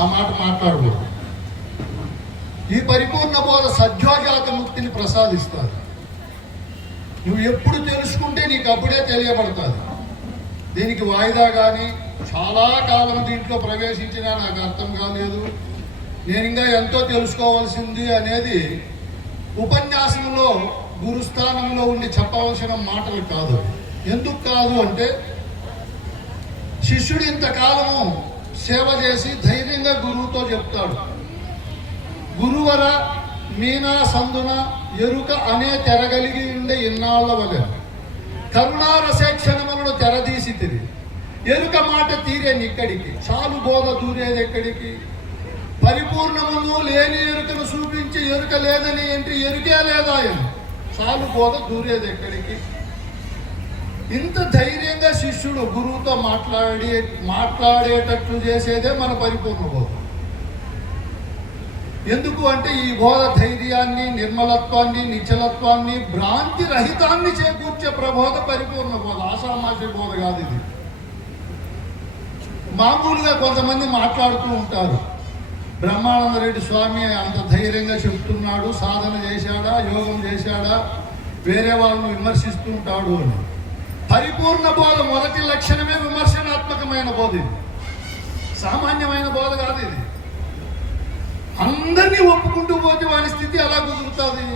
ఆ మాట మాట్లాడకూడదు. ఈ పరిపూర్ణ బోధ సద్యోజాత ముక్తిని ప్రసాదిస్తారు. నువ్వు ఎప్పుడు తెలుసుకుంటే నీకు అప్పుడే తెలియబడుతుంది. దీనికి వాయిదా కానీ చాలా కాలం దీంట్లో ప్రవేశించినా నాకు అర్థం కాలేదు. నేను ఇంకా ఎంతో తెలుసుకోవాల్సింది అనేది ఉపన్యాసంలో గురుస్థానంలో ఉండి చెప్పవలసిన మాటలు కాదు. ఎందుకు కాదు అంటే శిష్యుడు ఇంతకాలము సేవ చేసి ధైర్యంగా గురువుతో చెప్తాడు. గురువర మీనా సందున ఎరుక అనే తెరగలిగి ఉండే ఇన్నాళ్ళ వలె కరుణారసేక్షణములను తెరదీసి తిరిగి ఎరుక మాట తీరేని ఇక్కడికి చాలు బోధ దూరేది ఎక్కడికి? పరిపూర్ణమును లేని ఎరుకను చూపించి ఎరుక లేదని ఏంటి ఎరుకే లేదా చాలు బోధ దూరేది ఎక్కడికి? ఇంత ధైర్యంగా శిష్యుడు గురువుతో మాట్లాడి మాట్లాడేటట్లు చేసేదే మన పరిపూర్ణ బోధ. ఎందుకు అంటే ఈ బోధ ధైర్యాన్ని నిర్మలత్వాన్ని నిశ్చలత్వాన్ని భ్రాంతి రహితాన్ని చేకూర్చే ప్రబోధ పరిపూర్ణ బోధ ఆషామాషి బోధ కాదు ఇది. మామూలుగా కొంతమంది మాట్లాడుతూ ఉంటారు. బ్రహ్మానంద రెడ్డి స్వామి అంత ధైర్యంగా చెప్తున్నాడు సాధన చేశాడా యోగం చేశాడా వేరే వాళ్ళని విమర్శిస్తూ ఉంటాడు అని. పరిపూర్ణ బోధ మొదటి లక్షణమే విమర్శనాత్మకమైన బోధ ఇది. సామాన్యమైన బోధ కాదు ఇది. అందరినీ ఒప్పుకుంటూ పోతే వాని స్థితి ఎలా కుదురుతుంది?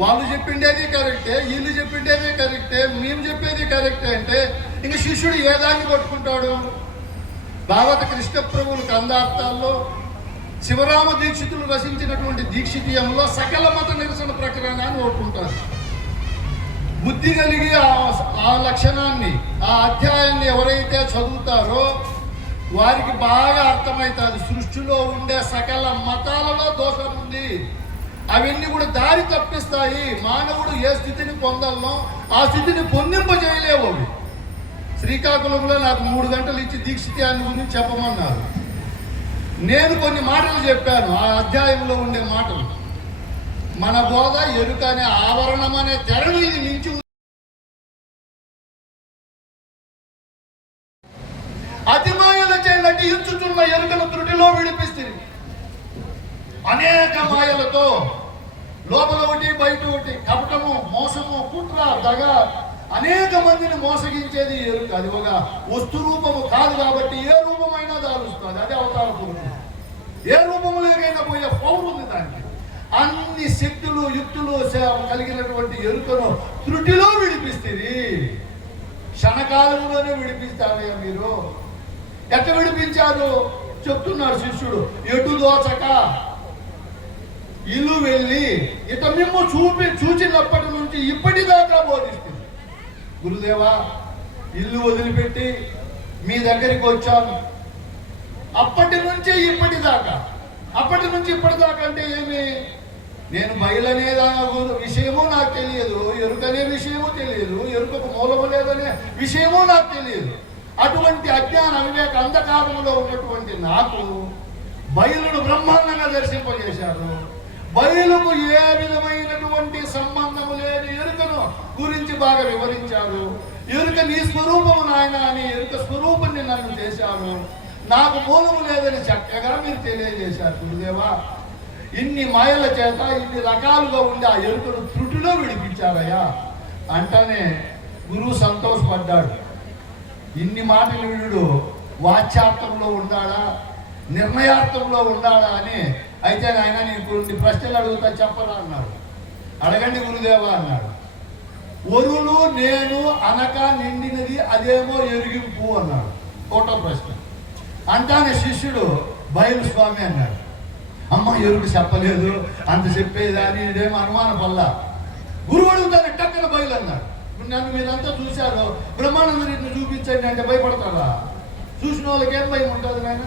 వాళ్ళు చెప్పిండేది కరెక్టే వీళ్ళు చెప్పిండేది కరెక్టే మేము చెప్పేది కరెక్టే అంటే ఇంక శిష్యుడు ఏ దాన్ని పట్టుకుంటాడు భాగవత కృష్ణ ప్రభువులు కందార్థాల్లో శివరామ దీక్షితులు రచించినటువంటి దీక్షితీయంలో సకల మత నిరసన ప్రకరణాన్ని ఒప్పుకుంటారు. బుద్ధి కలిగి ఆ- ఆ లక్షణాన్ని ఆ అధ్యాయాన్ని ఎవరైతే చదువుతారో వారికి బాగా అర్థమవుతుంది. సృష్టిలో ఉండే సకల మతాలలో దోషం ఉంది. అవన్నీ కూడా దారి తప్పిస్తాయి. మానవుడు ఏ స్థితిని పొందాలనో ఆ స్థితిని పొందింపజేయలేవు అవి. శ్రీకాకుళంలో నాకు మూడు గంటలు ఇచ్చి దీక్షిత్యాన్ని గురించి చెప్పమన్నారు. నేను కొన్ని మాటలు చెప్పాను. ఆ అధ్యాయంలో ఉండే మాటలు. మన బోధ ఎరుక అనే ఆవరణం అనే తెరను ఇది మించి అతిమాయల అతి నటించుచున్న ఎరుకను త్రుటిలో విడిపిస్తుంది. అనేక మాయలతో లోపల ఒకటి బయట ఒకటి కపటము మోసము కుట్ర దగ అనేక మందిని మోసగించేది ఎరుక. అది ఒక వస్తు రూపము కాదు కాబట్టి ఏ రూపమైనా దాలుస్తుంది అదే అవతార పురుషుడు. ఏ రూపంలోకైనా పోయే పౌరు ఉంది దానికి. అన్ని శక్తులు యుక్తులు కలిగినటువంటి ఎరుకను త్రుటిలో విడిపిస్తుంది. క్షణకాలంలోనే విడిపిస్తారయ్యా మీరు. ఎట్ట విడిపించారు? చెప్తున్నాడు శిష్యుడు. ఎటు దోచక? ఇల్లు వెళ్ళి ఇత మేము చూపి చూచినప్పటి నుంచి ఇప్పటిదాకా బోధిస్తుంది. గురుదేవా ఇల్లు వదిలిపెట్టి మీ దగ్గరికి వచ్చాను. అప్పటి నుంచి ఇప్పటిదాకా. అప్పటి నుంచి ఇప్పటిదాకా అంటే ఏమి? నేను బయలనే విషయము నాకు తెలియదు. ఎరుకనే విషయము తెలియదు. ఎరుకకు మూలము లేదనే విషయము నాకు తెలియదు. అటువంటి అజ్ఞాన వివేక అంధకారంలో ఉన్నటువంటి నాకు బయలును బ్రహ్మాండంగా దర్శింపజేశారు బయలుకు ఏ విధమైనటువంటి సంబంధము లేని ఎరుకను గురించి బాగా వివరించారు ఎరుక నీ స్వరూపము నాయన అని ఎరుక స్వరూపాన్ని నన్ను చేశారు నాకు మూలము లేదని చక్కగా మీరు తెలియజేశారు గురుదేవా. ఇన్ని మాయల చేత ఇన్ని రకాలుగా ఉండి ఆ ఎరుకను త్రుటిలో విడిపించారయ్యా. అంటనే గురువు సంతోషపడ్డాడు. ఇన్ని మాటలు వీడు వాచ్యార్థంలో ఉండాడా? నిర్ణయార్థంలో ఉండాడా అని అయితే ఆయన నీకు కొన్ని ప్రశ్నలు అడుగుతా చెప్పరా అన్నాడు. అడగండి గురుదేవా అన్నాడు. ఒరులు నేను అనక నిండినది అదేమో ఎరిగింపు అన్నాడు. ఒకటో ప్రశ్న. అంటానే శిష్యుడు బయలు స్వామి అన్నాడు. అమ్మ ఎరుకు చెప్పలేదు అంత చెప్పేదాని ఇదేమో అనుమాన పల్ల గురువు అడుగుతాను టక్కన బయలున్నాడు నన్ను మీరంతా చూశారు. బ్రహ్మానంద రెడ్డిని చూపించండి అంటే భయపడతారా చూసిన వాళ్ళకి ఏం భయం ఉంటుంది నాయన?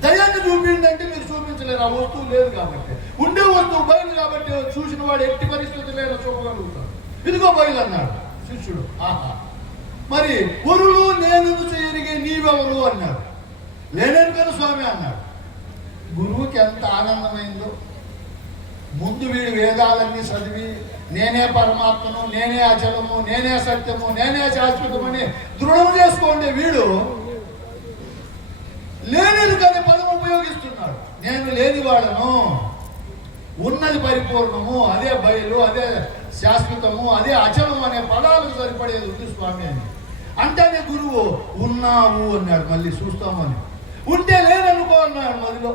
దయాన్ని చూపిందంటే మీరు చూపించలేరు. ఆ వస్తువు లేదు కాబట్టి. ఉండే వస్తువు బయలు కాబట్టి చూసిన వాడు ఎట్టి పరిస్థితుల్లో చూపగలుగుతాడు. ఇదిగో బయలు అన్నాడు శిష్యుడు. ఆహా. మరి ఒరులు నేను చేయరిగే నీవెవరు? అన్నాడు. లేనేను కదా స్వామి అన్నాడు. గురువుకి ఎంత ఆనందమైందో. ముందు వీడు వేదాలన్నీ చదివి నేనే పరమాత్మను నేనే అచలము నేనే సత్యము నేనే శాశ్వతమని దృఢం చేసుకోండి వీడు లేనిది కానీ పదం ఉపయోగిస్తున్నాడు. నేను లేనివాడను. ఉన్నది పరిపూర్ణము అదే బయలు అదే శాశ్వతము అదే అచలము అనే పదాలు సరిపడేది ఉంది స్వామి అని. అంటేనే గురువు ఉన్నావు అన్నాడు మళ్ళీ చూస్తామని ఉంటే లేననుకో అన్నాడు మదిలో.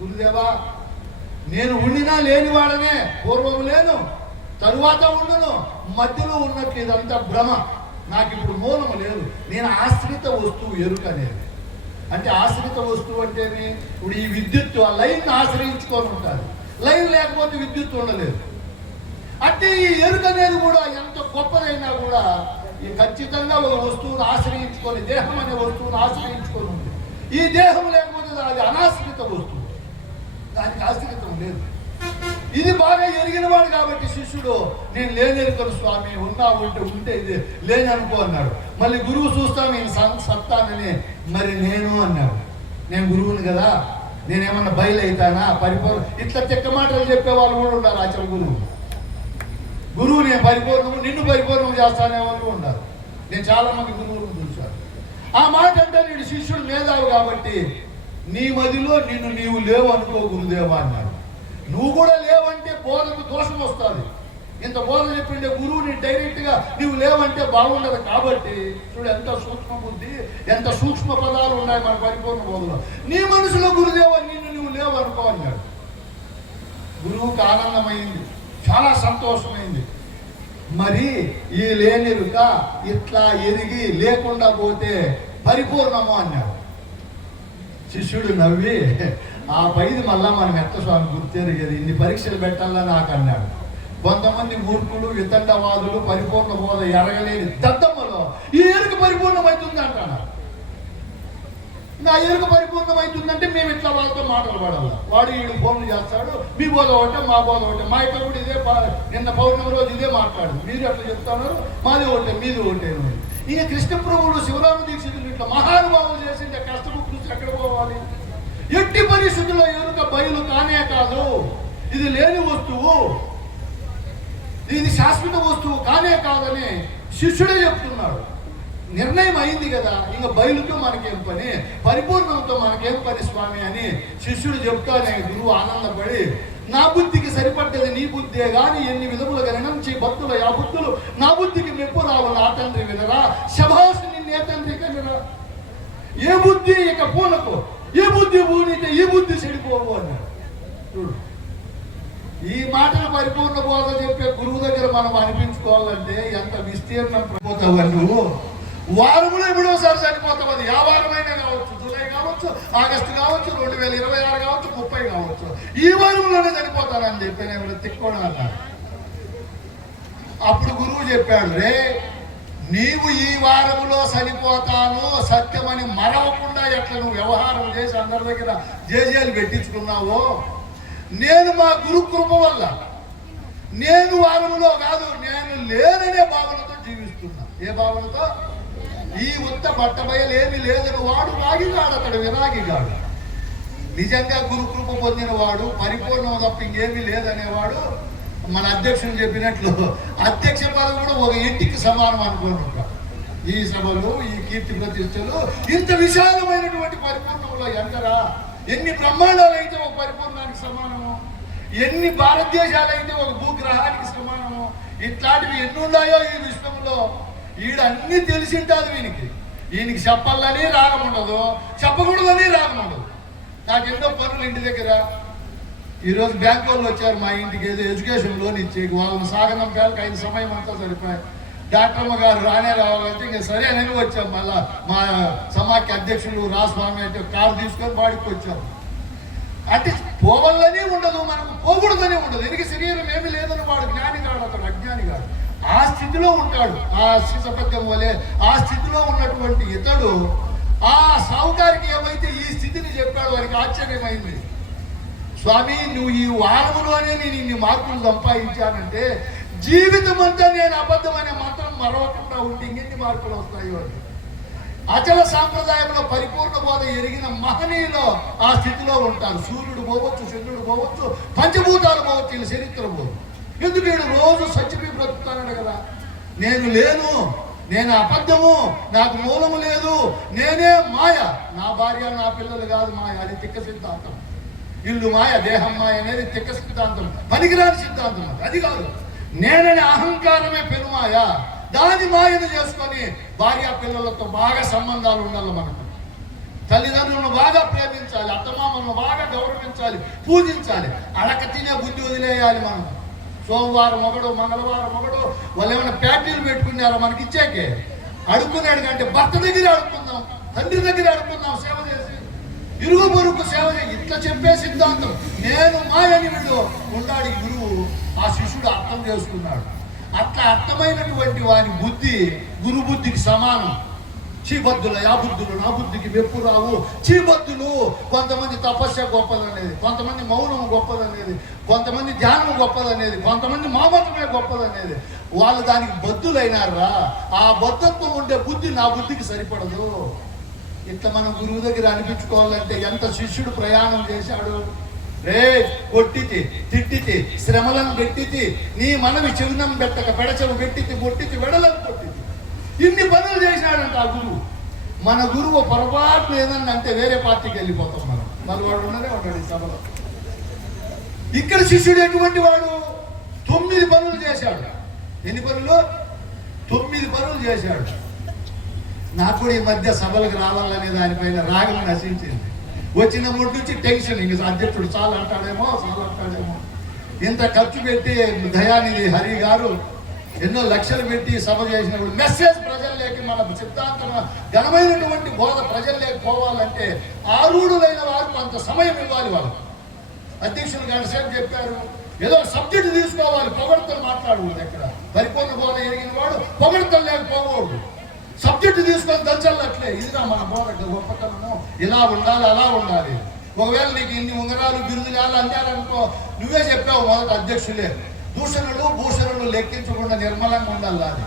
గురుదేవా నేను ఉండినా లేనివాడనే పూర్వం లేను తరువాత ఉండను మధ్యలో ఉన్నట్లు ఇదంతా భ్రమ. నాకు ఇప్పుడు మూలం లేదు. నేను ఆశ్రిత వస్తువు ఎరుక అనేది అంటే ఆశ్రిత వస్తువు అంటేనే ఇప్పుడు ఈ విద్యుత్ ఆ లైన్ ఆశ్రయించుకొని ఉంటారు. లైన్ లేకపోతే విద్యుత్ ఉండలేదు. అంటే ఈ ఎరుక అనేది కూడా ఎంత గొప్పదైనా కూడా ఈ ఖచ్చితంగా ఒక వస్తువును ఆశ్రయించుకొని దేహం అనే వస్తువును ఆశ్రయించుకొని ఉంది. ఈ దేహం లేకపోతే అది అనాశ్రిత వస్తువు. దానికి ఆస్తిగతం లేదు. ఇది బాగా ఎరిగినవాడు కాబట్టి శిష్యుడు నేను లేనెరుకను స్వామి ఉన్నా ఉంటే ఉంటే ఇది లేని అనుకో అన్నాడు. మళ్ళీ గురువు చూస్తాను నేను సత్తానని మరి నేను అన్నాడు. నేను గురువుని కదా నేనేమన్నా బయలైతానా పరిపూర్ణ ఇట్లా చెక్క మాటలు చెప్పే వాళ్ళు కూడా ఉన్నారు ఆచరణ గురువు. గురువు నేను పరిపూర్ణము నిన్ను పరిపూర్ణం చేస్తానే వాళ్ళు ఉన్నారు. నేను చాలా మంది గురువులను చూశాను. ఆ మాట అంటే నేను శిష్యుడు మేధావు కాబట్టి నీ మదిలో నిన్ను నీవు లేవు అనుకో గురుదేవా అన్నాడు నువ్వు కూడా లేవంటే బోధకు దోషం వస్తుంది. ఇంత బోధ చెప్పిండే గురువుని డైరెక్ట్గా నువ్వు లేవంటే బాగుండదు కాబట్టి చూడు ఎంత సూక్ష్మ బుద్ధి ఎంత సూక్ష్మ పదాలు ఉన్నాయి మన పరిపూర్ణ బోధలో. నీ మనసులో గురుదేవా నిన్ను నువ్వు లేవు అనుకో అన్నాడు. గురువుకి ఆనందమైంది. చాలా సంతోషమైంది. మరి ఈ లేనిరుక ఇట్లా ఎరిగి లేకుండా పోతే పరిపూర్ణము అన్నాడు. శిష్యుడు నవ్వి ఆ పైది మళ్ళా మనం ఎత్త స్వామి గుర్తెరిగేది ఇన్ని పరీక్షలు పెట్టాలని నాకు అన్నాడు. కొంతమంది మూర్ఖులు వితండవాదులు పరిపూర్ణ బోధ ఎరగలేని దద్దమ్మలో ఈ ఎరుక పరిపూర్ణమవుతుంది అంటాడు. నా ఎరుక పరిపూర్ణమవుతుందంటే మేము ఇట్లా వాళ్ళతో మాటలు పడాలి? వాడు వీడు ఫోన్లు చేస్తాడు మీ బోధ ఒకటే మా బోధ ఒకటే. మా ఇక్కడ కూడా ఇదే నిన్న పౌర్ణమి రోజు ఇదే మాట్లాడు. మీరు అట్లా చెప్తున్నారు? మాది ఒకటే మీది ఒకటే ఇక కృష్ణప్రభుడు శివరామ దీక్షితులు ఇట్లా మహానుభావులు చేసింటే కష్టం ఎక్కడ పోవాలి? ఎట్టి పరిస్థితుల్లో ఎరుక బయలు కానే కాదు. ఇది లేని వస్తువు. ఇది శాశ్వత వస్తువు కానే కాదని శిష్యుడే చెప్తున్నాడు. నిర్ణయం అయింది కదా ఇంకా బయలుతో మనకేం పని? పరిపూర్ణంతో మనకేం పని స్వామి అని శిష్యుడు చెప్తానే గురువు ఆనందపడి నా బుద్ధికి సరిపడ్డది నీ బుద్ధే గాని ఎన్ని విధములు గణించి భక్తుల యా భక్తులు నా బుద్ధికి మెప్పు రావాలి ఆ తండ్రి వినరా? శభాసు నిన్నే తండ్రి ఏ బుద్ధి ఇక పూనకు? ఏ బుద్ధి పూనితే ఈ బుద్ధి చెడిపోవు అన్నాడు చూడు. ఈ మాటలు పరిపూర్ణ బోధ చెప్పే గురువు దగ్గర మనం అనిపించుకోవాలంటే ఎంత విస్తీర్ణం పోతావు నువ్వు? కూడా ఎప్పుడోసారి చనిపోతావు. అది ఆ వారమైనా కావచ్చు జూలై కావచ్చు ఆగస్టు కావచ్చు రెండు వేల ఇరవై ఆరు కావచ్చు ముప్పై కావచ్చు. ఈ వారంలోనే చనిపోతానని చెప్పి నేను తిక్కోడు అన్నాడు అప్పుడు గురువు చెప్పాడు రే నీవు ఈ వారములో చనిపోతాను సత్యమని మరవకుండా ఎట్లా నువ్వు వ్యవహారం చేసి అందరి దగ్గర జేజేలు పెట్టించుకున్నావో? నేను మా గురు కృప వల్ల నేను వారములో కాదు నేను లేననే భావనతో జీవిస్తున్నా. ఏ భావనతో? ఈ ఉత్త బట్టబయలేమి లేదని వాడు రాగిగాడు అతడు విరాగిగాడు నిజంగా గురుకృప పొందిన వాడు పరిపూర్ణం తప్ప ఇంకేమీ లేదనేవాడు మన అధ్యక్షుడు చెప్పినట్లు అధ్యక్ష పదవి కూడా ఒక ఇంటికి సమానం అనుకుని ఉంటాం. ఈ సభలు ఈ కీర్తి ప్రతిష్టలు ఇంత విశాలమైనటువంటి పరిపూర్ణంలో ఎంతరా? ఎన్ని బ్రహ్మాండాలు అయితే ఒక పరిపూర్ణానికి సమానము? ఎన్ని భారతదేశాలు అయితే ఒక భూగ్రహానికి సమానము? ఇట్లాంటివి ఎన్ని ఉన్నాయో ఈ విశ్వంలో? ఈడ అన్ని తెలిసింటాది వీనికి. ఈయనకి చెప్పాలని రాగం ఉండదు చెప్పకూడదని రాగం ఉండదు నాకు ఎన్నో పనులు ఇంటి దగ్గర. ఈరోజు బ్యాంక్ వాళ్ళు వచ్చారు మా ఇంటికి ఏదో ఎడ్యుకేషన్ లోన్ ఇచ్చి వాళ్ళని సాగనంపాలకు అయిన సమయం అంతా సరిపోయి డాక్టర్ గారు రానే రావాలంటే ఇంకా సరే నేను వచ్చాం. మళ్ళా మా సమాఖ్య అధ్యక్షులు రాస్వామి అంటే కారు తీసుకొని వాడికి వచ్చాం. అంటే పోవాలని ఉండదు మనకు పోకూడదని ఉండదు. ఎందుకు శరీరం ఏమి లేదని వాడు జ్ఞాని కాడు అతడు అజ్ఞాని కాడు. ఆ స్థితిలో ఉంటాడు. ఆ శిశపద్యం వలె ఆ స్థితిలో ఉన్నటువంటి ఇతడు ఆ సావుకారికి ఏమైతే ఈ స్థితిని చెప్పాడు వారికి ఆశ్చర్యమైంది. స్వామి నువ్వు ఈ వారములోనే నేను ఇన్ని మార్కులు సంపాదించానంటే జీవితం అంతా నేను అబద్ధమనే మాత్రం మరవకుండా ఉంటే ఇంకెన్ని మార్కులు వస్తాయో అని అచల సాంప్రదాయంలో పరిపూర్ణ బోధ ఎరిగిన మహనీయులు ఆ స్థితిలో ఉంటారు. సూర్యుడు పోవచ్చు చంద్రుడు పోవచ్చు పంచభూతాలు పోవచ్చు వీళ్ళ చరిత్ర పోవచ్చు ఎందుకు వీడు రోజు సచ్చిపి బ్రతుకుతాడు కదా? నేను లేను నేను అబద్ధము నాకు మూలము లేదు నేనే మాయ. నా భార్య నా పిల్లలు కాదు మాయ అది తిక్క సిద్ధాంతం ఇల్లు మాయ దేహం మాయ అనేది తిక్క సిద్ధాంతం. పనికిరాని సిద్ధాంతం అది. కాదు. నేనని అహంకారమే పెనుమాయ. దాని మాయను చేసుకొని భార్య పిల్లలతో బాగా సంబంధాలు ఉండాలి మనకు. తల్లిదండ్రులను బాగా ప్రేమించాలి అత్తమామలను బాగా గౌరవించాలి పూజించాలి. అడక తినే బుద్ధి వదిలేయాలి మనం. సోమవారం ఒకడు మంగళవారం ఒకడు వాళ్ళు ఏమైనా ప్యాటీలు పెట్టుకున్నారో? మనకి ఇచ్చాకే. అడుక్కున్నాడు కంటే భర్త దగ్గర అడుక్కుందాం తండ్రి దగ్గర అడుక్కుందాం సేవ చేసి. ఇరుగు పొరుగు సేవ ఇట్లా చెప్పే సిద్ధాంతం. నేను మాయని వీళ్ళు ఉన్నాడు గురువు. ఆ శిష్యుడు అర్థం చేసుకున్నాడు. అట్లా అర్థమైనటువంటి వాని బుద్ధి గురు బుద్ధికి సమానం. చీబద్దుల యా బుద్ధులు నా బుద్ధికి మెప్పు రావు. చీబద్దులు కొంతమంది తపస్య గొప్పదనేది కొంతమంది మౌనం గొప్పదనేది కొంతమంది ధ్యానం గొప్పదనేది కొంతమంది మామతమే గొప్పదనేది వాళ్ళు దానికి బద్దులైనారా ఆ బద్ధత్వం ఉండే బుద్ధి నా బుద్ధికి సరిపడదు. ఇట్లా మనం గురువు దగ్గర అనిపించుకోవాలంటే ఎంత శిష్యుడు ప్రయాణం చేశాడు? రే కొట్టితి తిట్టితి శ్రమలను పెట్టితి నీ మనవి చిహ్నం పెట్టక పెడచెవు పెట్టితి కొట్టితి వెడలను కొట్టితి. ఇన్ని పనులు చేశాడంట ఆ గురువు. మన గురువు పొరపాటు లేదని అంటే వేరే పార్టీకి వెళ్ళిపోతాం మనం. మళ్ళీ వాడు ఉన్నదే వాడు సభలో. ఇక్కడ శిష్యుడు ఎటువంటి వాడు? తొమ్మిది పనులు చేశాడు. ఎన్ని పనులు? తొమ్మిది పనులు చేశాడు. నాకు కూడా ఈ మధ్య సభలకు రావాలనే దానిపైన రాగలు నశించింది. వచ్చిన మూడు నుంచి టెన్షన్ ఇంక అధ్యక్షుడు చాలా అంటాడేమో చాలా అంటాడేమో. ఇంత ఖర్చు పెట్టి దయానిధి హరి గారు ఎన్నో లక్షలు పెట్టి సభ చేసినప్పుడు మెసేజ్ ప్రజల్లోకి మన సిద్ధాంతం ఘనమైనటువంటి బోధ ప్రజల్లోకి పోవాలంటే ఆరుడులైన వారు కొంత సమయం ఇవ్వాలి వాళ్ళు అధ్యక్షులు గంటసేపు చెప్పారు ఏదో సబ్జెక్ట్ తీసుకోవాలి పొగడతలు మాట్లాడకూడదు ఎక్కడ పరిపూర్ణ బోధ ఎరిగిన వాడు పొగడతలు లేకపోకూడదు సబ్జెక్ట్ తీసుకొని దంచల్లట్లే ఇదిగా మన బోధ గొప్పతనము. ఇలా ఉండాలి అలా ఉండాలి. ఒకవేళ నీకు ఇన్ని ఉంగరాలు బిరుదులు అలా అందాలనుకో నువ్వే చెప్పావు మొదట అధ్యక్షులే. దూషణలు భూషణలు లెక్కించకుండా నిర్మలంగా ఉండాలి అది.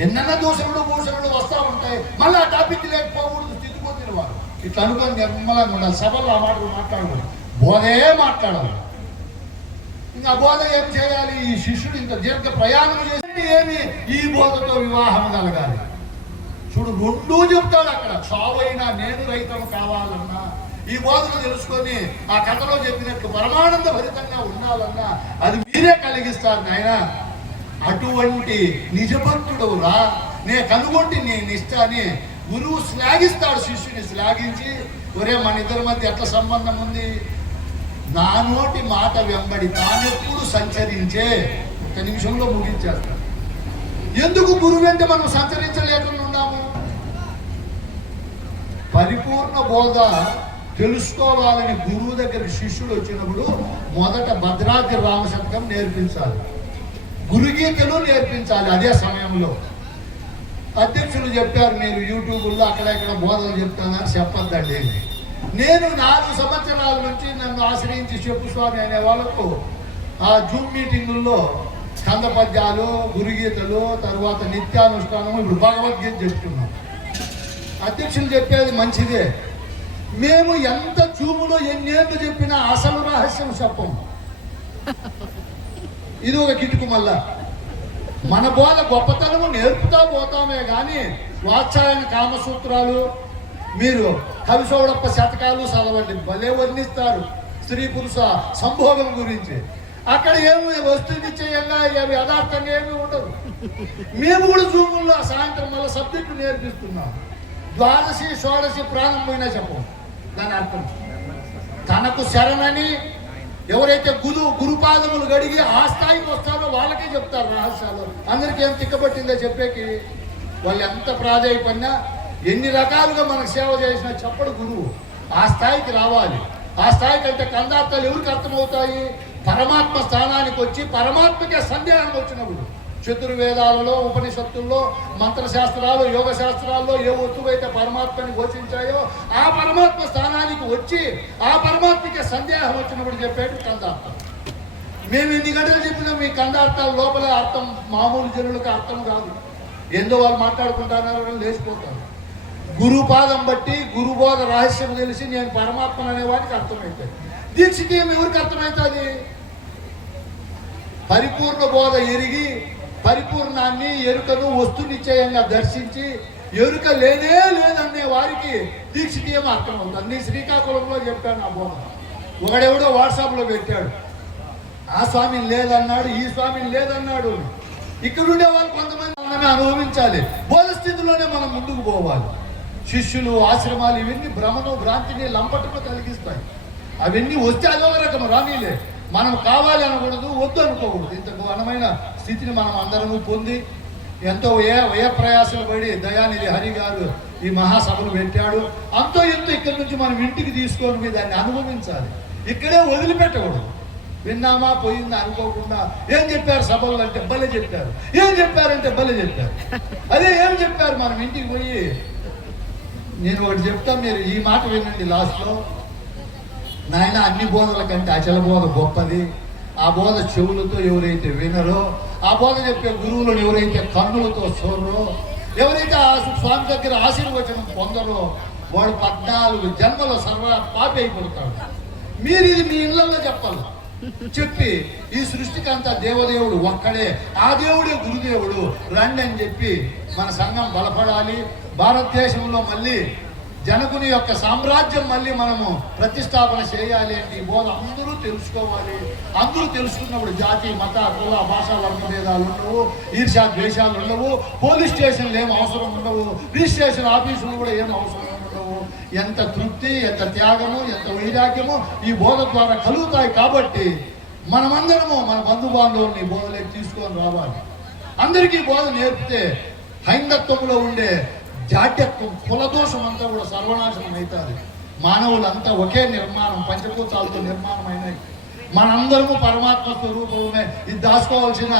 ఎన్నెన్న దూషణలు భూషణలు వస్తూ ఉంటాయి. మళ్ళీ ఆ టాపిక్ లేకపోకూడదు స్థితిపోతున్న వారు. ఇట్లా అనుకొని నిర్మలంగా ఉండాలి. సభలో ఆ మాటలు మాట్లాడకూడదు. బోధే మాట్లాడాలి ఇంకా బోధ ఏం చేయాలి? ఈ శిష్యుడు ఇంత దీర్ఘ ప్రయాణం చేసి ఏమి? ఈ బోధతో వివాహం కలగాలి. చూడు రెండూ చెప్తాడు అక్కడ. చావైనా నేను రైతను కావాలన్నా. ఈ బోధన తెలుసుకొని ఆ కథలో చెప్పినట్లు పరమానంద భరితంగా ఉండాలన్నా అది మీరే కలిగిస్తారు నాయన. అటువంటి నిజభక్తుడవు రా. నే కనుగొట్టి నీ నిష్టాని గురువు శ్లాఘిస్తాడు శిష్యుని శ్లాఘించి ఒరే మన ఇద్దరి మధ్య ఎట్లా సంబంధం ఉంది? నా నోటి మాట వెంబడి తానెప్పుడు సంచరించే. ఒక నిమిషంలో ముగించేస్తాడు ఎందుకు గురువు వెంట మనం సంచరించలేకుండా ఉన్నాము పరిపూర్ణ బోధ తెలుసుకోవాలని గురువు దగ్గరికి శిష్యుడు వచ్చినప్పుడు మొదట భద్రాద్రి రామశతకం నేర్పించాలి. గురుగీతలు నేర్పించాలి అదే సమయంలో. అధ్యక్షులు చెప్పారు మీరు యూట్యూబ్లో అక్కడ ఇక్కడ బోధలు చెప్తానని చెప్పొద్దండి. నేను నాలుగు సంవత్సరాల నుంచి నన్ను ఆశ్రయించి చెప్పు స్వామి అనే వాళ్ళకు ఆ జూమ్ మీటింగుల్లో స్కంద పద్యాలు గురుగీతలు తర్వాత నిత్యానుష్ఠానం ఇప్పుడు భగవద్గీత చెప్తున్నాం. అధ్యక్షులు చెప్పేది మంచిదే. మేము ఎంత జూములో ఎన్నేళ్ళు చెప్పినా అసలు రహస్యం చెప్పము ఇది ఒక గిట్టుకు మళ్ళా మన బోధ గొప్పతనము నేర్పుతా పోతామే కానీ వాత్సాయన కామసూత్రాలు మీరు కవిసోడప్ప శతకాలు చదవండి. భలే వర్ణిస్తారు స్త్రీ పురుష సంభోగం గురించి. అక్కడ ఏమి వస్తు నిశ్చయంగా అవి యథార్థంగా ఏమి ఉండదు మేము కూడా జూముల్లో సాయంత్రం మళ్ళీ సబ్జెక్టు నేర్పిస్తున్నాం. ద్వాదశి షోడశి ప్రాణం పోయినా చెప్పం. దాని అర్థం. తనకు శరణని ఎవరైతే గురు గురుపాదములు గడిగి ఆ స్థాయికి వస్తారో వాళ్ళకే చెప్తారు రహస్యాలు. అందరికీ ఏం తిక్కబట్టిందో చెప్పేకి వాళ్ళు ఎంత ప్రాధాయపడినా ఎన్ని రకాలుగా మనకు సేవ చేసినా చెప్పడు గురువు. ఆ స్థాయికి రావాలి. ఆ స్థాయికి అంటే కందార్థాలు ఎవరికి అర్థమవుతాయి? పరమాత్మ స్థానానికి వచ్చి పరమాత్మకే సందేహానికి వచ్చినప్పుడు. చతుర్వేదాలలో ఉపనిషత్తుల్లో మంత్రశాస్త్రాలు యోగ శాస్త్రాల్లో ఏ వస్తువైతే పరమాత్మని ఘోషించాయో ఆ పరమాత్మ స్థానానికి వచ్చి ఆ పరమాత్మకి సందేహం వచ్చినప్పుడు చెప్పేది కందార్థం. మేము ఇన్ని గంటలు చెప్పినా మీ కందార్థాల లోపల అర్థం మామూలు జనులకు అర్థం కాదు. ఎందో వాళ్ళు మాట్లాడుకుంటున్నారు లేచిపోతారు గురుపాదం బట్టి గురుబోధ రహస్యం తెలిసి నేను పరమాత్మ అనే వాడికి అర్థమవుతుంది దీక్షకి ఏమి ఎవరికి అర్థమవుతుంది పరిపూర్ణ బోధ ఎరిగి పరిపూర్ణాన్ని ఎరుకను వస్తు నిశ్చయంగా దర్శించి ఎరుక లేనే లేదనే వారికి దీక్షితీయం అర్థమవుతుంది అన్ని శ్రీకాకుళంలో చెప్పాను నా బోధ. ఒకడెవడో వాట్సాప్లో పెట్టాడు. ఆ స్వామిని లేదన్నాడు ఈ స్వామిని లేదన్నాడు. ఇక్కడ ఉండే వాళ్ళు కొంతమంది మనమే అనుభవించాలి. బోధ స్థితిలోనే మనం ముందుకు పోవాలి. శిష్యులు ఆశ్రమాలు ఇవన్నీ భ్రమను భ్రాంతిని లంపటను కలిగిస్తాయి. అవన్నీ వస్తే అదొక రకం రానీలే. మనం కావాలి అనకూడదు వద్దు అనుకోకూడదు. ఇంత ఘనమైన స్థితిని మనం అందరము పొంది ఎంతో ఏ వ్యయ ప్రయాసలు పడి దయానిధి హరి గారు ఈ మహాసభలు పెట్టాడు. అంతో ఎంతో ఇక్కడి నుంచి మనం ఇంటికి తీసుకొని పోయి దాన్ని అనుభవించాలి. ఇక్కడే వదిలిపెట్టకూడదు. విన్నామా పోయిందా అనుకోకుండా ఏం చెప్పారు సభలు అంటే భలే చెప్పారు. ఏం చెప్పారంటే భలే చెప్పారు. అదే ఏం చెప్పారు మనం ఇంటికి పోయి? నేను ఒకటి చెప్తా మీరు ఈ మాట వినండి లాస్ట్లో. నాయన అన్ని బోధల కంటే అచల బోధ గొప్పది. ఆ బోధ చెవులతో ఎవరైతే వినరో ఆ బోధ చెప్పే గురువులను ఎవరైతే కన్నులతో చూడరో ఎవరైతే ఆ స్వామి దగ్గర ఆశీర్వచనం పొందరో వాడు పద్నాలుగు జన్మలో సర్వ పాపి అయిపోతాడు. మీరు ఇది మీ ఇళ్ళలో చెప్పాలి. చెప్పి ఈ సృష్టికి అంతా దేవదేవుడు ఒక్కడే. ఆ దేవుడే గురుదేవుడు. రండి అని చెప్పి మన సంఘం బలపడాలి. భారతదేశంలో మళ్ళీ జనకుని యొక్క సామ్రాజ్యం మళ్ళీ మనము ప్రతిష్టాపన చేయాలి అంటే ఈ బోధ అందరూ తెలుసుకోవాలి. అందరూ తెలుసుకున్నప్పుడు జాతి మత కుల భాష వర్గ భేదాలు ఉండవు ఈర్షా ద్వేషాలు ఉండవు పోలీస్ స్టేషన్లు ఏం అవసరం ఉండవు రిజిస్ట్రేషన్ ఆఫీసులు కూడా ఏం అవసరం ఉండవు. ఎంత తృప్తి ఎంత త్యాగము ఎంత వైరాగ్యము ఈ బోధ ద్వారా కలుగుతాయి కాబట్టి మనమందరము మన బంధు బాంధవుల్ని బోధలోకి తీసుకొని రావాలి. అందరికీ బోధ నేర్పితే హైందత్వంలో ఉండే జాట్యత్వం కులదోషం అంతా కూడా సర్వనాశనం అవుతుంది. మానవులంతా ఒకే నిర్మాణం పంచభూతాలతో నిర్మాణమైనవి. మనందరము పరమాత్మ స్వరూపమే ఇది దాచుకోవాల్సిన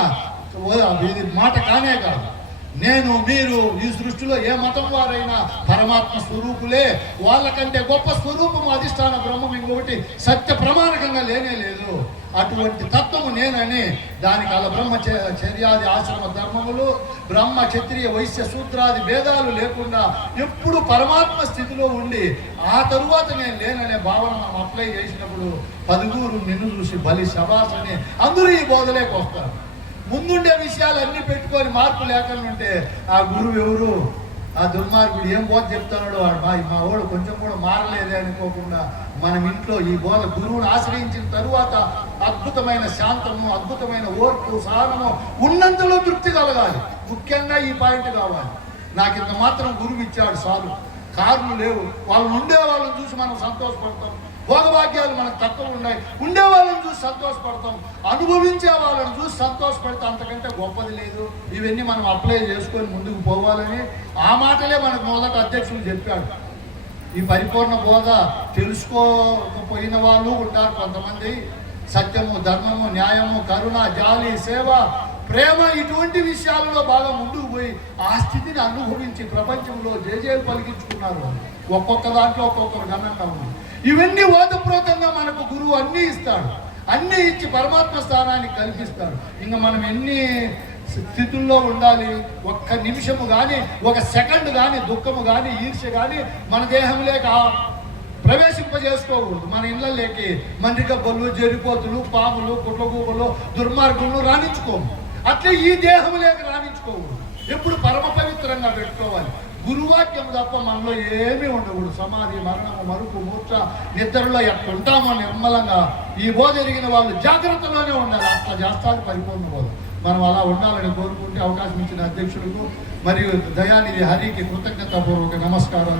ఇది మాట కానే కాదు. నేను మీరు ఈ సృష్టిలో ఏ మతం వారైనా పరమాత్మ స్వరూపులే వాళ్ళకంటే గొప్ప స్వరూపము అధిష్టాన బ్రహ్మం ఇంకొకటి సత్య ప్రమాణకంగా లేనే లేదు. అటువంటి తత్వము నేనని దానికి అలా బ్రహ్మ చ- చర్యాది ఆశ్రమ ధర్మములు బ్రహ్మ క్షత్రియ వైశ్య సూత్రాది భేదాలు లేకుండా ఎప్పుడు పరమాత్మ స్థితిలో ఉండి ఆ తరువాత నేను లేననే భావన మనం అప్లై చేసినప్పుడు పదుగురు నిన్ను చూసి బలి శబాస్ అని అందరూ ఈ బోధలేకొస్తారు. ముందుండే విషయాలు అన్ని పెట్టుకొని మార్పు లేకుండా ఉంటే ఆ గురువు ఎవరు? ఆ దుర్మార్గుడు ఏం బోధ చెప్తున్నాడు వాడు? మా మా వాడు కొంచెం కూడా మారలేదే అనుకోకుండా మనం ఇంట్లో ఈ బోధ గురువును ఆశ్రయించిన తరువాత అద్భుతమైన శాంతము అద్భుతమైన ఓర్పు సహనము ఉన్నంతలో తృప్తి కలగాలి. ముఖ్యంగా ఈ పాయింట్ కావాలి. నాకు ఇంత మాత్రం గురువు ఇచ్చాడు సారు కార్లు లేవు. వాళ్ళు ఉండే వాళ్ళని చూసి మనం సంతోషపడతాం. భోగభాగ్యాలు మనకు తక్కువ ఉన్నాయి. ఉండే వాళ్ళని చూసి సంతోషపడతాం. అనుభవించే వాళ్ళని చూసి సంతోషపడితే అంతకంటే గొప్పది లేదు. ఇవన్నీ మనం అప్లై చేసుకొని ముందుకు పోవాలని ఆ మాటలే మనకు మొదట అధ్యక్షులు చెప్పాడు. ఈ పరిపూర్ణ బోధ తెలుసుకోకపోయిన వాళ్ళు ఉంటారు కొంతమంది. సత్యము ధర్మము న్యాయము కరుణ జాలి సేవ ప్రేమ ఇటువంటి విషయాలలో బాగా ముందుకు పోయి ఆ స్థితిని అనుభవించి ప్రపంచంలో జేజేలు పలికించుకున్నారు ఒక్కొక్క దాంట్లో ఒక్కొక్కరు ఘనంగా ఉంది. ఇవన్నీ ఓతప్రోతంగా మనకు గురువు అన్నీ ఇస్తాడు. అన్నీ ఇచ్చి పరమాత్మ స్థానాన్ని కల్పిస్తాడు. ఇంకా మనం ఎన్ని స్థితుల్లో ఉండాలి? ఒక్క నిమిషము కానీ ఒక సెకండ్ కానీ దుఃఖము కానీ ఈర్ష్య కానీ మన దేహంలోకి లేక ప్రవేశింపజేసుకోకూడదు. మన ఇళ్ళలోకి మండిగబ్బలు జరిపోతులు పాములు గుడ్లగూబలు దుర్మార్గులను రాణించుకోము. అట్లే ఈ దేహంలోకి రాణించుకోకూడదు. ఎప్పుడు పరమ పవిత్రంగా పెట్టుకోవాలి. గురువాక్యం తప్ప మనలో ఏమీ ఉండకూడదు. సమాధి మరణము మరుపు మూర్ఛ నిద్రలో ఎక్కడ ఉంటామో నిర్మలంగా ఈ బోధ ఎరిగిన వాళ్ళు జాగ్రత్తలోనే ఉండాలి. అట్లా చేస్తారు పరిపూర్ణ బోధ. మనం అలా ఉండాలని కోరుకుంటే అవకాశం ఇచ్చిన అధ్యక్షులకు మరియు దయానిధి హరికి కృతజ్ఞతాపూర్వక నమస్కారం